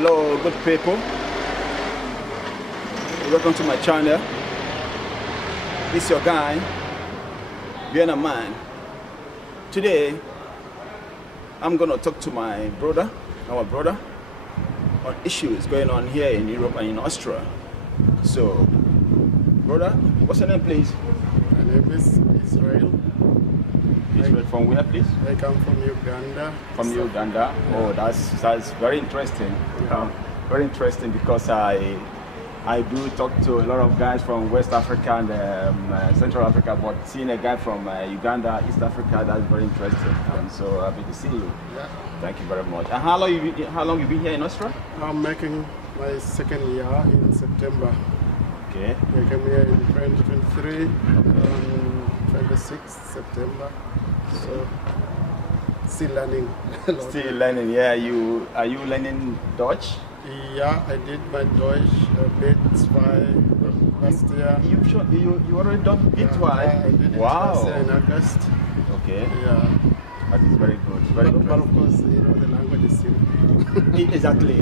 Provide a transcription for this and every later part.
Hello, good people. Welcome to my channel. This is your guy, Vienna Man. Today, I'm gonna talk to our brother, on issues going on here in Europe and in Austria. So, brother, what's your name, please? My name is Israel. Israel, from where, please? I come from Uganda. From Uganda. Oh, that's very interesting. Very interesting because I do talk to a lot of guys from West Africa and Central Africa, but seeing a guy from Uganda, East Africa, that's very interesting. I'm so happy to see you. Yeah. Thank you very much. And how long you been here in Austria? I'm making my second year in September. Okay. I came here in 2023, on 26th September. So, still learning. Still learning, yeah. Are you learning Dutch? Yeah, I did my Deutsch B2 last year. You already done B2? Yeah, I did it last year in August. Okay. Yeah. That is very good. Very good. But of course, the language is simple. Exactly.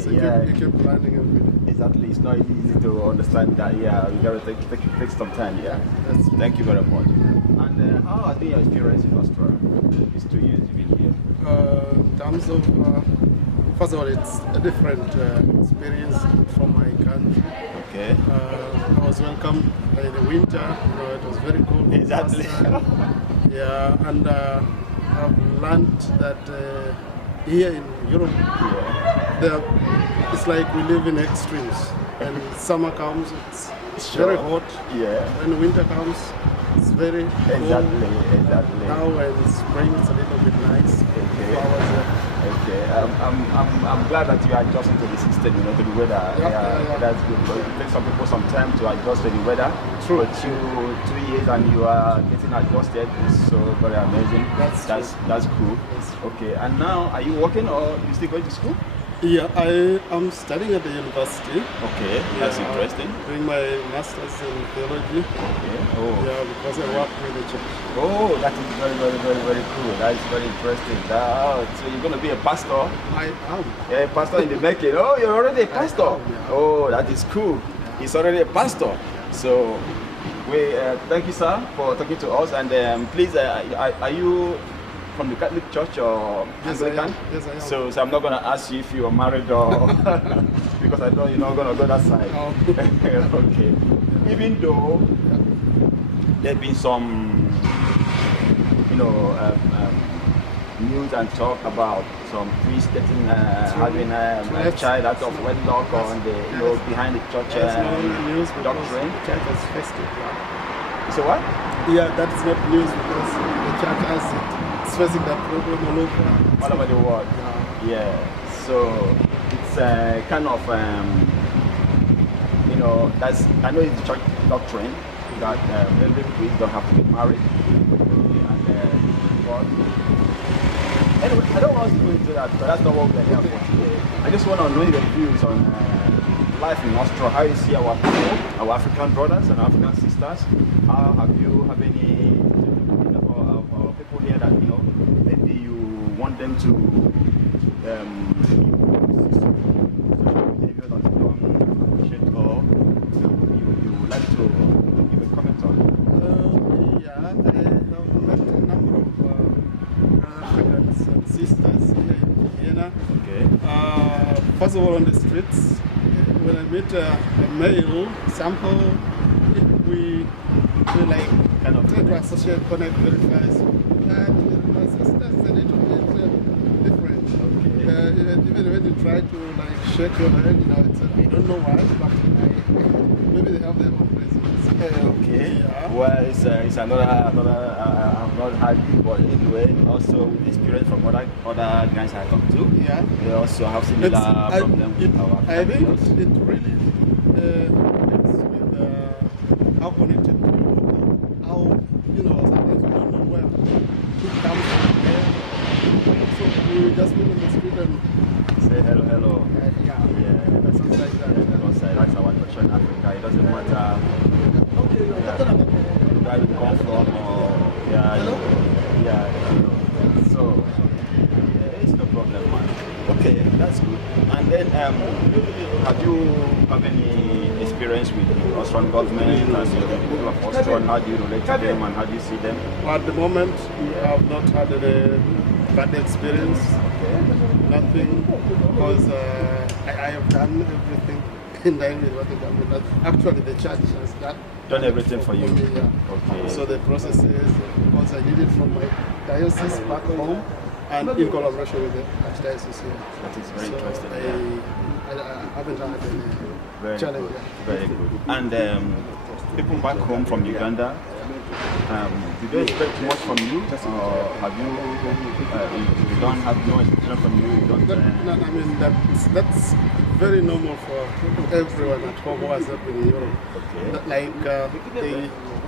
So Yeah. you keep learning everything. Exactly. It's not easy to understand that. Yeah, you gotta take some time. Yeah. Thank you very much. And how has been your experience in Austria? These 2 years you've been here. In terms of, first of all, it's a different experience from my country. Okay. I was welcomed in the winter. It was very cold. Exactly. Yeah, and I've learned that here in Europe, it's like we live in extremes. When summer comes, it's very hot. Yeah. When winter comes, it's very cold. Exactly. Now when spring, it's a little bit nice. Okay. Flowers, Okay. I'm glad that you are adjusting to the system, to the weather. Yeah. That's good. But it takes some people some time to adjust to the weather. True. But 2 years and you are getting adjusted is so very amazing. That's cool. Okay. And now, are you working or you still going to school? Yeah, I am studying at the university. Okay, that's interesting. Doing my master's in theology. Okay. Oh. Yeah, because I work with the church. Oh, that is very cool. That is very interesting. So you're going to be a pastor? I am. Yeah, a pastor in the making. Oh, you're already a pastor. I am, yeah. Oh, that is cool. He's already a pastor. So, thank you, sir, for talking to us. And please, are you from the Catholic Church or Anglican? Yes, I am. So I'm not going to ask you if you are married or because I know you're not going to go that side. Oh. Okay. Even though there's been some, news and talk about some priests getting having a child out of wedlock on the behind the church news doctrine. The church has faced it. So what? Yeah, that's not news because the church has it. It's facing that problem all over the world. Yeah. So it's kind of I know it's the church doctrine that every priest don't have to get married. But anyway, I don't want to go into that, but that's not what we're here for today. I just want to know your views on life in Austria. How you see our people, our African brothers and African sisters. How have you any of people here that maybe you want them to behavior that you don't appreciate or you would like to give a comment on? Yeah, I have met a number of Africans and sisters here in Vienna. Okay. First of all, on the streets, when I meet a male, somehow we like kind of try to associate, connect very fast. My sisters a little bit different. Okay. Even when you try to shake your head, I don't know why, but maybe they have their own reasons. Okay. Yeah. Well, it's another. I've not had it, but anyway, also with experience from other guys I talk to. Yeah. They also have similar problems with our I think families. it really connects with how connected you are, how sometimes you don't know where it comes from. So we just meet in the street and Say hello. yeah, Something like that. Because that's our culture in Africa. It doesn't matter where you come from or So it's no problem, man. Okay. that's good. And then, have you have any experience with the Austrian government as the people of Austria? How do you relate to them and how do you see them? Well, at the moment, we have not had any bad experience. Nothing, because I have done everything in line with what the government does. Actually, the church has done everything for you. Me, yeah. Okay. So the process is, because I did it from my diocese back home and in collaboration with the archdiocese here. That is very So interesting. I haven't had any Very challenge. good. Very good. And people back home from Uganda, do they expect much from you, or have you don't have no expectation from you? You don't. I mean that's very normal for everyone at home who has not been in Europe. Okay. Like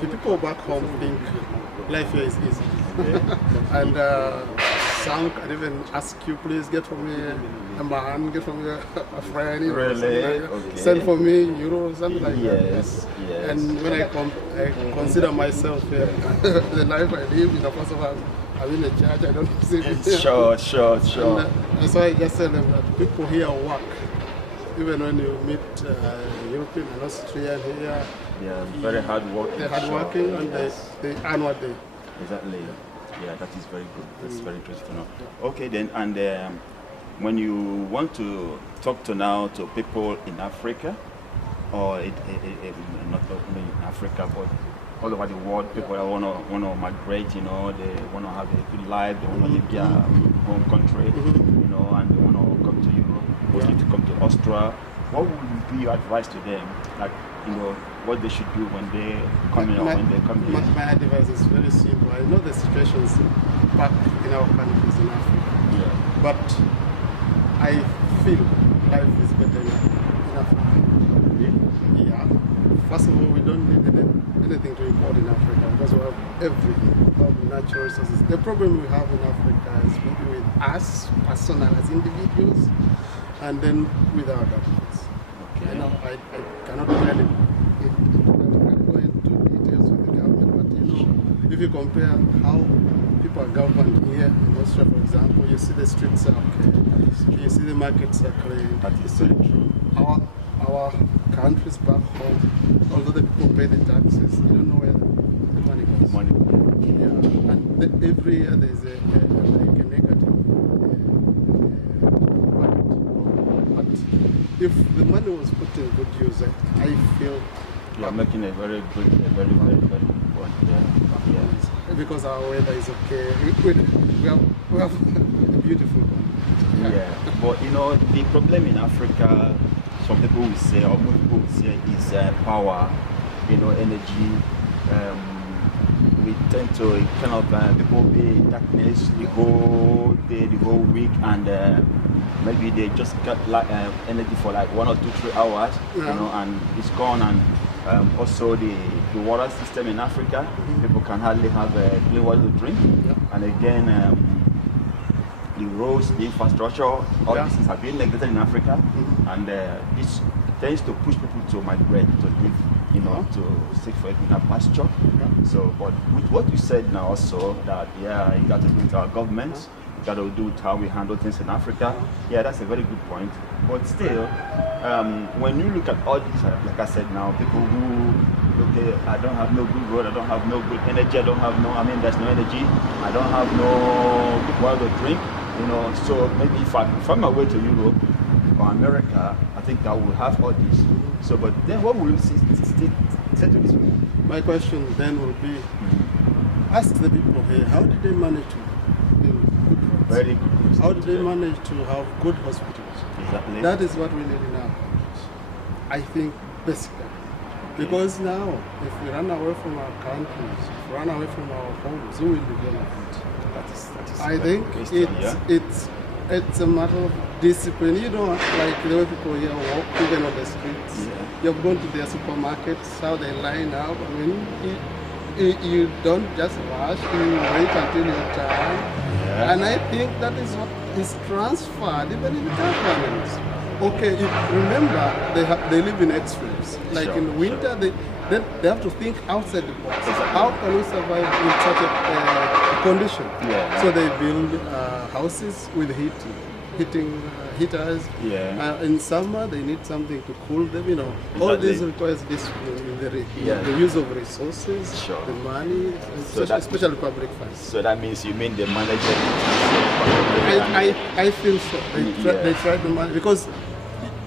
the people back home think life here is easy, and some can even ask you, please get for me a man, get for me a friend, you know, Really? like that. Okay. Send for me euro, something like that. Yes. Yes. And when I consider myself the life I live, you know, first of all, I'm in a church, I don't see it. Sure. And so I just tell them that people here work. Even when you meet European and Austrian here, Yeah, very hard working. they're hard working and they earn what they. Exactly. Yeah, that is very good. That's very interesting to know. Okay, then, and when you want to talk to people in Africa, or not only in Africa, but all over the world, people that want to migrate, you know, they want to have a good life, they want to leave their home country, you know, and they want to come to Europe, mostly to come to Austria. What would be your advice to them? Like, you know, what they should do when they come in or when they come here? My advice is very simple. I know the situations back in our countries in Africa, but I feel life is better in Africa. Yeah. First of all, we don't need anything to import in Africa because we have everything. We have natural resources. The problem we have in Africa is maybe with us, personal as individuals, and then with our governments. Okay. You know, I cannot really go into details with the government, but you know, if you compare how people are governed here in Austria, for example, you see the streets are okay, you see the markets are clean. That is very true. Our countries back home, although the people pay the taxes, you don't know where the money goes. Yeah, and every year there's like a negative budget. But if the money was put in good use, I feel You are making a very good point. Yeah. because our weather is okay. We have a beautiful one. Yeah, but you know, the problem in Africa, some people will say, or most people will say, is power, you know, energy. We tend to kind of, people be in darkness the whole day, the whole week, and maybe they just got like energy for like 1 or 2, 3 hours, you know, and it's gone. And also the water system in Africa, people can hardly have clean water to drink. And again, the roads, the infrastructure, all these things have been neglected in Africa, and this tends to push people to migrate, to live, you know, to seek for a greener pasture. So, but with what you said now also, that you got to do with our governments, you got to do with how we handle things in Africa. Yeah, that's a very good point. But still, when you look at all these, like I said now, people who, okay, I don't have no good road, I don't have no good energy, there's no energy, I don't have no good water to drink, you know, so maybe if I'm on my way to Europe or America, I think I will have all this. So, but then what will you say to this? My question then will be, ask the people here, how did they manage to build good roads? Very good. How did they manage to have good hospitals? Exactly. That is what we need in our countries. I think basically. Because now, if we run away from our countries, if we run away from our homes, who will develop it? That is I think it's a matter of discipline. You don't like the way people here walk, even on the streets. You've gone to their supermarkets, how they line up. I mean, you don't just rush, you wait until your time. And I think that is what is transferred even in governments. Okay, remember they live in extremes. Like in winter, they have to think outside the box. How can we survive in such a condition? So they build houses with heating. heaters. Yeah. In summer, they need something to cool them. You know, all this requires discipline in the use of resources, the money, So especially public funds. So that means you mean the manager? I feel so. They try to manage because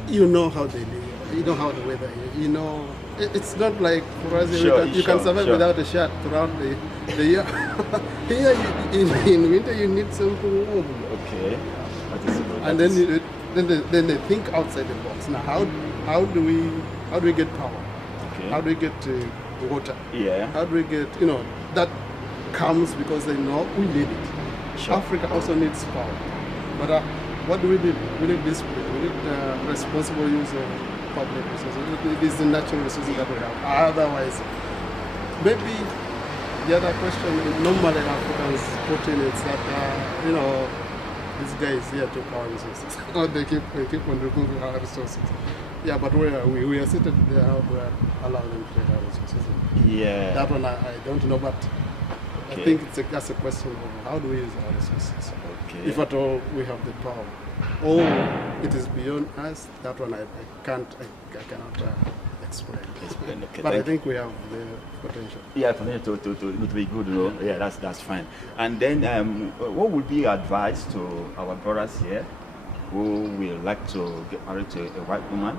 you know how they live. You know how the weather is. You know, it's not like for us. You can survive without a shirt throughout the year. Here in winter, you need something warm. Okay. And then they think outside the box. Now, how do we get power? Okay. How do we get water? Yeah. How do we get that comes because they know we need it. Sure. Africa also needs power, but what do we need? We need discipline. We need responsible use of public resources. It is the natural resources that we have. Otherwise, maybe the other question normally Africans put in is that this guy is here to power resources. Or they keep on removing our resources. Yeah, but where are we? We are seated there. How do we allow them to take our resources? Yeah. That one I don't know, but I think that's a question of how do we use our resources. Okay. If at all we have the power, or it is beyond us. That one I cannot explain. Okay, but I think we have the potential. Yeah, potential to be good. You know? Yeah, that's fine. And then, what would be your advice to our brothers here who will like to get married to a white woman?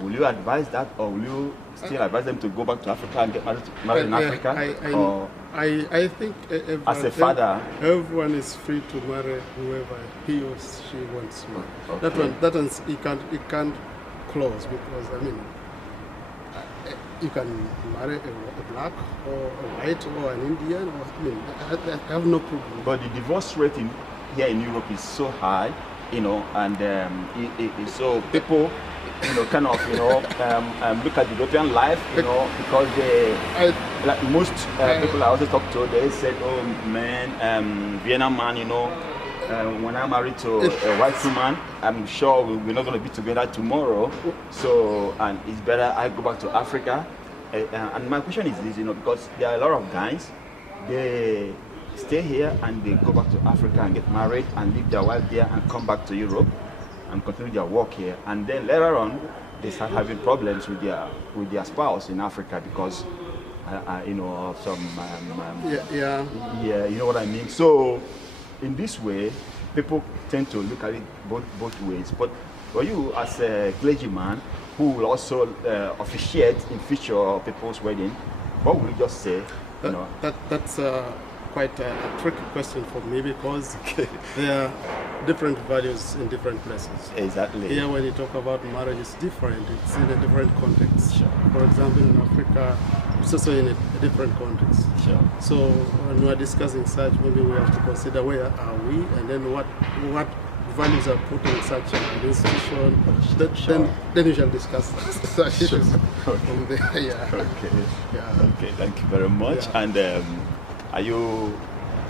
Will you advise that, or will you still advise them to go back to Africa and get married in Africa? I think as a father, everyone is free to marry whoever he or she wants to marry. Okay. That one it can't close because you can marry a black or a white or an Indian. I have no problem. But the divorce rate here in Europe is so high, and so people, kind of, look at European life, because most people I also talk to, they said, oh man, Vienna man, when I'm married to a white woman, I'm sure we're not going to be together tomorrow. So, and it's better I go back to Africa. And my question is this, because there are a lot of guys, they stay here and they go back to Africa and get married and leave their wife there and come back to Europe and continue their work here. And then later on, they start having problems with their spouse in Africa because, of some, you know what I mean? So, in this way, people tend to look at it both ways. But for you, as a clergyman who will also officiate in future people's wedding, what would you just say? That's quite a tricky question for me because there are different values in different places. Exactly. Here, when you talk about marriage, it's different. It's in a different context. Sure. For example, in Africa, it's also in a different context. Sure. So when we are discussing such, maybe we have to consider where are we, and then what values are put in such an institution. Then we shall discuss such issues. From there. Yeah. Okay. Yeah. Okay. Thank you very much. Yeah. And are you?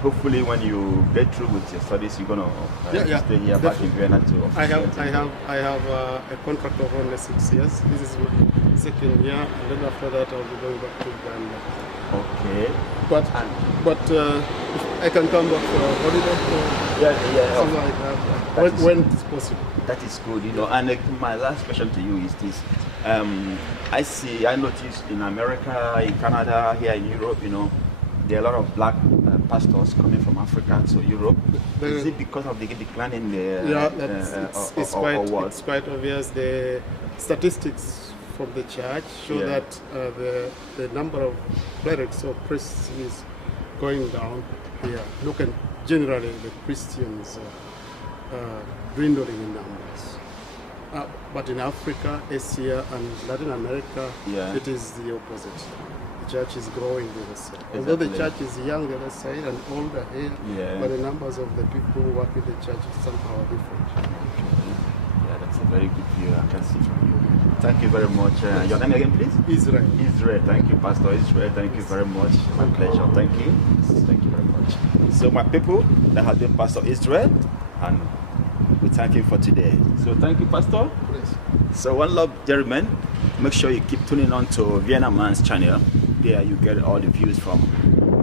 Hopefully, when you get through with your studies, you're gonna stay here back in Vienna too. I have a contract of only 6 years. This is my second year, and then after that, I'll be going back to Uganda. Okay. But if I can come back for a holiday or something like that. When it's possible. That is good, And my last question to you is this: I noticed in America, in Canada, here in Europe, there are a lot of black pastors coming from Africa to Europe. Is it because of the decline in the it's quite obvious. The statistics from the church show that the number of clerics or priests is going down here. Look at generally the Christians dwindling in numbers. But in Africa, Asia, and Latin America, it is the opposite. Church is growing the other side. Exactly. Although the church is young the other side and older here, but the numbers of the people who work with the church is somehow different. Yeah, that's a very good view I can see from you. Thank you very much. Your name again, please? Israel. Israel. Thank you, Pastor Israel. Thank you very much. My pleasure. Thank you. Thank you very much. So my people, that has been Pastor Israel, and we thank him for today. So thank you, Pastor. Please. So one love, gentlemen. Make sure you keep tuning on to Vienna Man's channel. There you get all the views from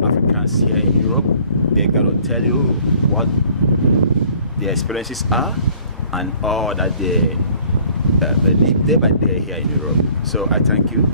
Africans here in Europe. They're going to tell you what their experiences are and all that they live day by day here in Europe. So I thank you.